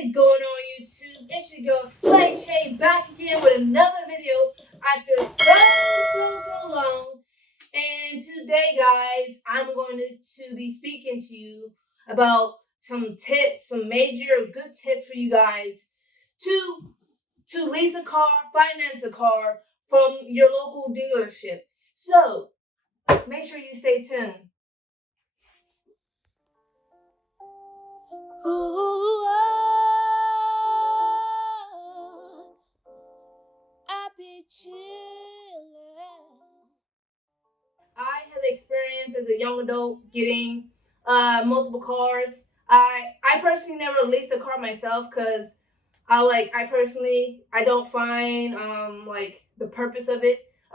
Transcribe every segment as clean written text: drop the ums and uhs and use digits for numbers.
is going on YouTube? It's your girl Slay Shay back again with another video after so long. And today, guys, I'm going to be speaking to you about some tips, some major good tips for you guys to lease a car, finance a car from your local dealership. So make sure you stay tuned. Ooh, I be chillin'. I have experience as a young adult getting multiple cars. I personally never leased a car myself because I personally don't find like the purpose of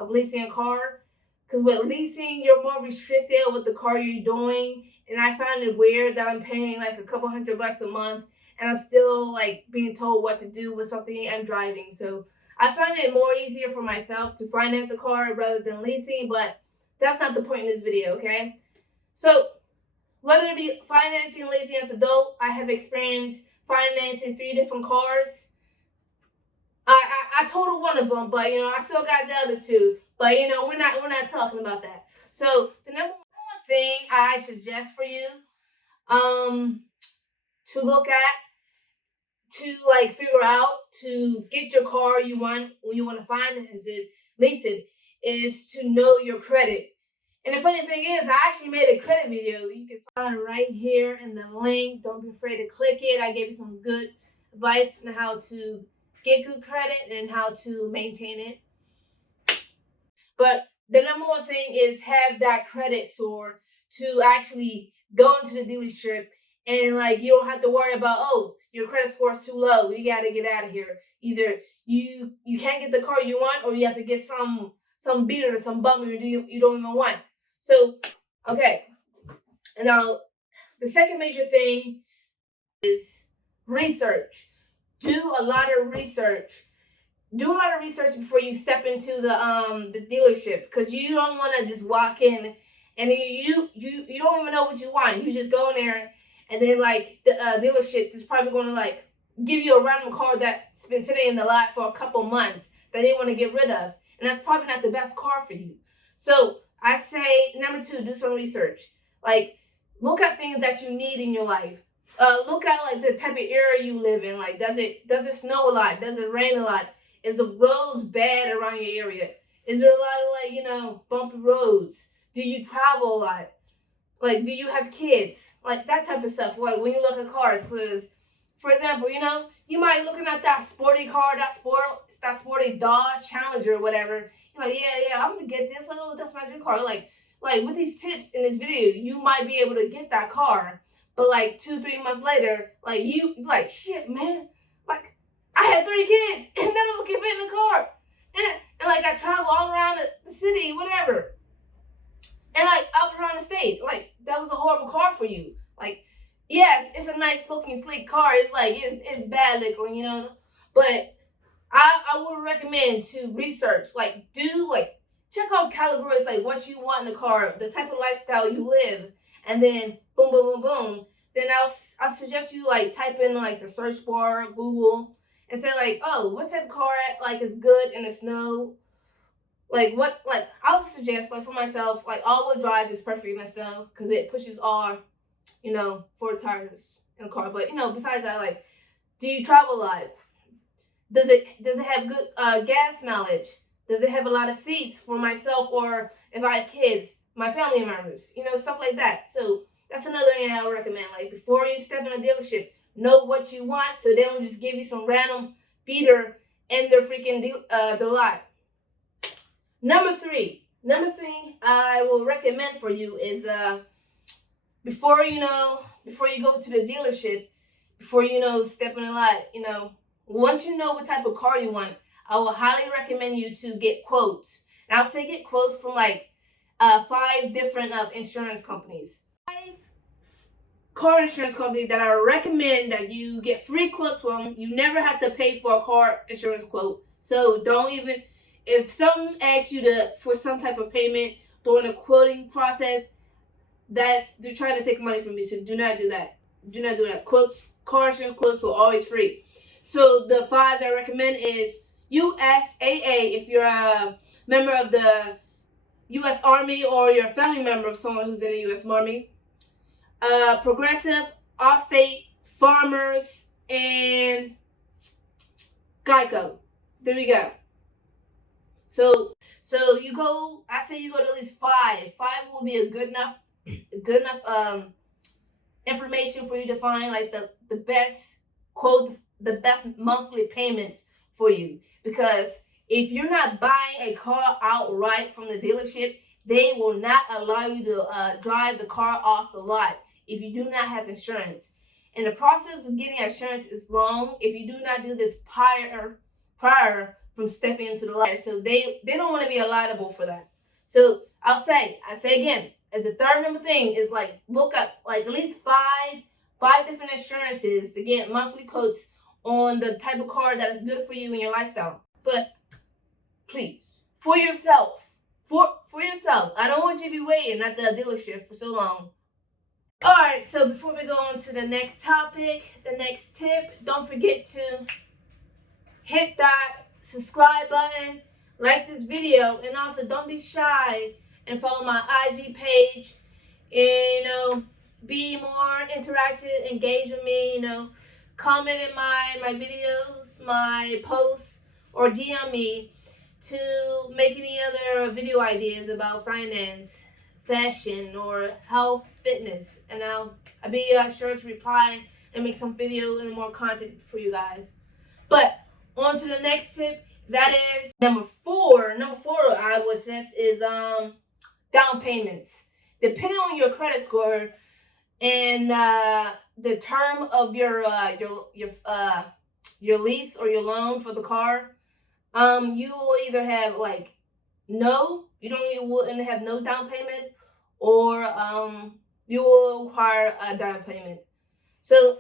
leasing a car, because with leasing you're more restricted with the car you're doing, and I find it weird that I'm paying like a couple $100 a month and I'm still like being told what to do with something I'm driving. So I find it more easier for myself to finance a car rather than leasing, but that's not the point in this video, okay? So whether it be financing and leasing as an adult, I have experienced financing 3 different cars. I totaled one of them, but I still got the other 2. But we're not talking about that. So the number one thing I suggest for you to look at, to figure out, to get your car you want when you want to finance it, lease it, is to know your credit. And the funny thing is, I actually made a credit video. You can find it right here in the link. Don't be afraid to click it. I gave you some good advice on how to get good credit and how to maintain it. But the number one thing is have that credit score to actually go into the dealership, and you don't have to worry about, oh, your credit score is too low, you got to get out of here. Either you can't get the car you want, or you have to get some beater or some bummer you don't even want. So, okay. And now the second major thing is research. Do a lot of research. Do a lot of research before you step into the dealership, because you don't want to just walk in and you don't even know what you want. You just go in there, and then the dealership is probably going to give you a random car that's been sitting in the lot for a couple months that they want to get rid of, and that's probably not the best car for you. So I say number 2, do some research. Look at things that you need in your life. Look at the type of area you live in. Does it snow a lot? Does it rain a lot? Is the roads bad around your area? Is there a lot of bumpy roads? Do you travel a lot? Do you have kids? That type of stuff. When you look at cars, because for example, you might be looking at that sporty car, that sporty Dodge Challenger or whatever. You're like, yeah, I'm gonna get this. Oh, that's my dream car. With these tips in this video, you might be able to get that car. But 2-3 months later, you shit, man. I have 3 kids and none of them can fit in the car. And I travel all around the city, whatever. And up around the state. That was a horrible car for you. Yes, it's a nice looking sleek car. It's bad looking, But I would recommend to research. Check off categories what you want in the car, the type of lifestyle you live, and then boom, boom, boom, boom. Then I'll suggest you type in the search bar, Google, and say oh, what type of car is good in the snow? I would suggest for myself, all-wheel drive is perfect in the snow because it pushes all 4 tires in the car. But besides that, do you travel a lot? Does it have good gas mileage? Does it have a lot of seats for myself, or if I have kids, my family members, stuff like that. So that's another thing I would recommend. Before you step in a dealership, know what you want, so they don't just give you some random beater in their freaking the lot. Number three I will recommend for you is before you go to the dealership, before step in the lot, once you know what type of car you want, I will highly recommend you to get quotes. And I'll say get quotes from 5 different insurance companies. 5 car insurance companies that I recommend that you get free quotes from. You never have to pay for a car insurance quote. So don't even, if someone asks you for some type of payment during the quoting process, they're trying to take money from you. So do not do that. Do not do that. Quotes car insurance quotes are always free. So the 5 that I recommend is USAA if you're a member of the U.S. Army or you're a family member of someone who's in the U.S. Army. Progressive, Allstate, Farmers, and Geico. There we go. So I say you go to at least 5. 5 will be a good enough information for you to find like the best quote, the best monthly payments for you. Because if you're not buying a car outright from the dealership, they will not allow you to drive the car off the lot if you do not have insurance. And the process of getting insurance is long if you do not do this prior from stepping into the lot. So they don't want to be liable for that. So I say again, as the third number thing is like look up like at least five different insurances to get monthly quotes on the type of car that is good for you and your lifestyle. But please, for yourself, I don't want you to be waiting at the dealership for so long. Alright, so before we go on to the next topic, the next tip, don't forget to hit that subscribe button, like this video, and also don't be shy and follow my IG page and be more interactive, engage with me, comment in my videos, my posts, or DM me to make any other video ideas about finance, fashion, or health, fitness, and I'll be sure to reply and make some video and more content for you guys. But on to the next tip. That is number 4. Number 4 I would suggest is down payments. Depending on your credit score and the term of your lease or your loan for the car, you will either have like you wouldn't have no down payment, or you will require a down payment. So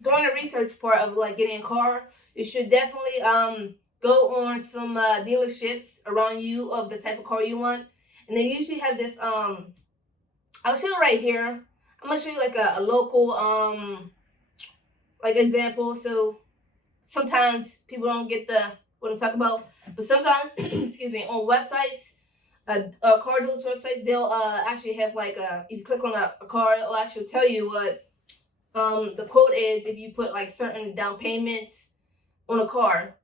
during the research part of like getting a car, you should definitely go on some dealerships around you of the type of car you want, and they usually have this I'll show you right here. I'm gonna show you like a local like example. So sometimes people don't get what I'm talking about, but sometimes excuse me, on websites, car dealer websites, they'll actually have like if you click on a car, it'll actually tell you what the quote is if you put like certain down payments on a car.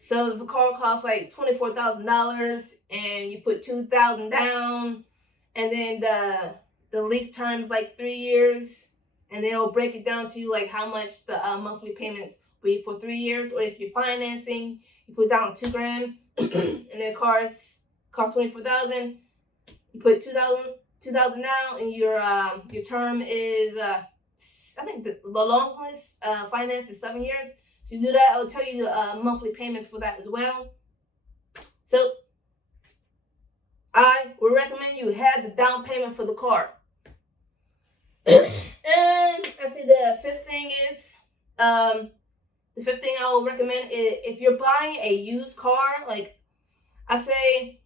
So if a car costs like $24,000 and you put $2,000 down, and then the lease term is like 3 years, and then it'll break it down to you like how much the monthly payments will be for 3 years. Or if you're financing, you put down $2,000 and the car costs $24,000. You put $2,000 down, and your term is I think the longest finance is 7 years. So you do that, I'll tell you the monthly payments for that as well. So I would recommend you have the down payment for the car. And I see the fifth thing I will recommend is if you're buying a used car, like I say,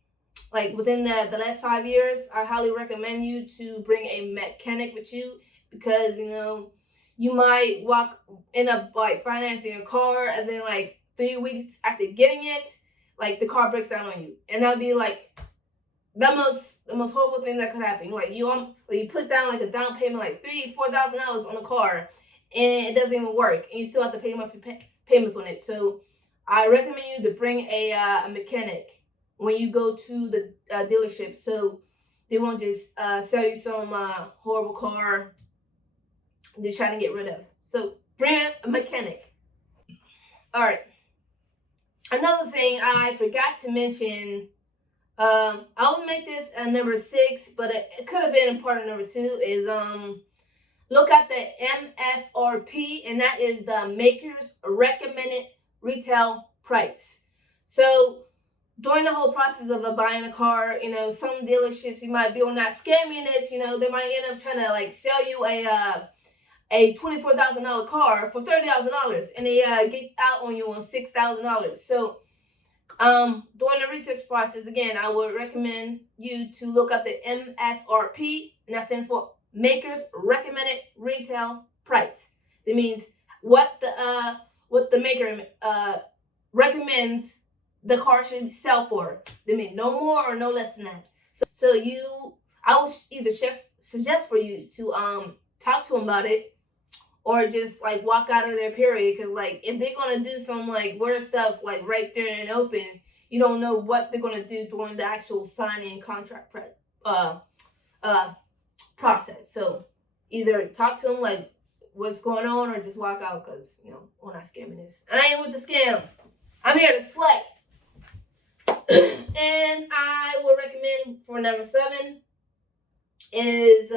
like within the last 5 years, I highly recommend you to bring a mechanic with you, because you might end up like financing a car, and then like 3 weeks after getting it, like the car breaks down on you, and that'll be like the most horrible thing that could happen. Like you put down like a down payment like $3,000-$4,000 on a car, and it doesn't even work, and you still have to pay monthly payments on it. So I recommend you to bring a mechanic when you go to the dealership, so they won't just sell you some horrible car they're trying to get rid of. So bring a mechanic. All right. Another thing I forgot to mention, I will make this a number 6, but it could have been a part of number 2, is look at the MSRP, and that is the maker's recommended retail price. So during the whole process of buying a car, some dealerships, you might be on that scamminess, they might end up trying to like sell you a $24,000 car for $30,000, and they get out on you on $6,000. So during the research process, again, I would recommend you to look up the MSRP, and that stands for Maker's Recommended Retail Price. That means what the maker recommends the car should sell for. That means no more or no less than that. So I will either suggest for you to talk to them about it, or just like walk out of their period. Because like if they're gonna do some like weird stuff like right there and open, you don't know what they're gonna do during the actual signing contract process. So either talk to them like what's going on, or just walk out, because we're not scamming this. I ain't with the scam. I'm here to slay. And I would recommend for number 7 is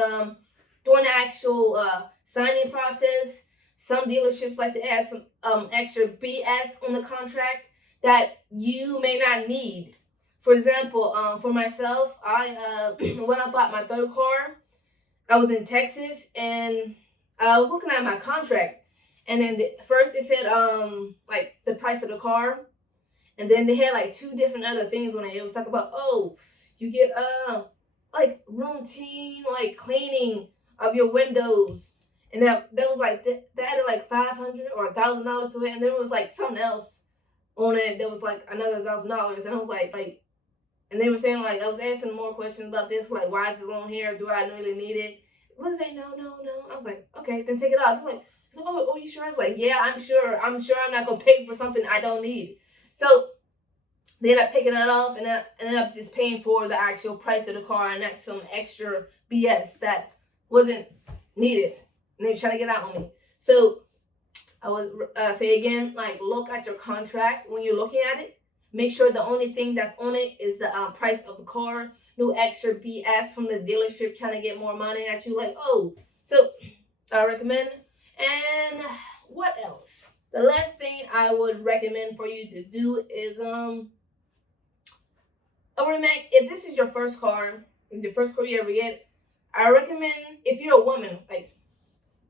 during the actual signing process. Some dealerships like to add some extra BS on the contract that you may not need. For example, for myself, I when I bought my 3rd car, I was in Texas, and I was looking at my contract, and then first it said like the price of the car, and then they had like 2 different other things on it. It was like about, oh, you get like routine like cleaning of your windows, and that was like that added like $500 or $1,000 to it, and then it was like something else on it that was like another $1,000, and I was like, and they were saying like I was asking more questions about this, like why is it on here? Do I really need it? It was like no. I was like, okay, then take it off. I was like, oh, you sure? I was like, yeah, I'm sure. I'm not gonna pay for something I don't need. So they ended up taking that off, and I ended up just paying for the actual price of the car and that's some extra BS that wasn't needed. And they trying to get out on me. So I would say again, like look at your contract when you're looking at it. Make sure the only thing that's on it is the price of the car. No extra BS from the dealership trying to get more money at you. Like, oh, so I recommend. And what else? The last thing I would recommend for you to do is if this is your first car, the first car you ever get, I recommend, if you're a woman, like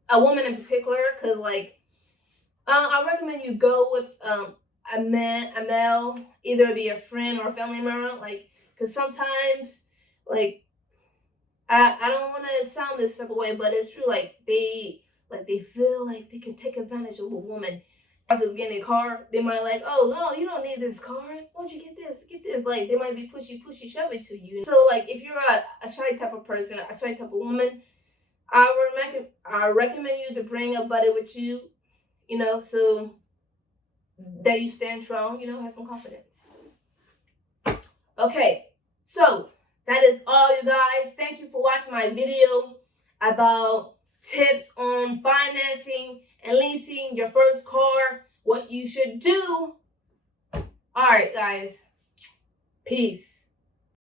a woman in particular, because like I recommend you go with a male, either be a friend or a family member, like, because sometimes like I don't want to sound this type of way, but it's true. Like they feel like they can take advantage of a woman. Of getting a car, they might like, oh, you don't need this car. Why don't you get this? Like they might be pushy, shoving to you. So like if you're a shy type of person, a shy type of woman, I recommend you to bring a buddy with you, so that you stand strong, have some confidence. Okay, so that is all, you guys. Thank you for watching my video about tips on financing and leasing your first car, what you should do. All right, guys. Peace.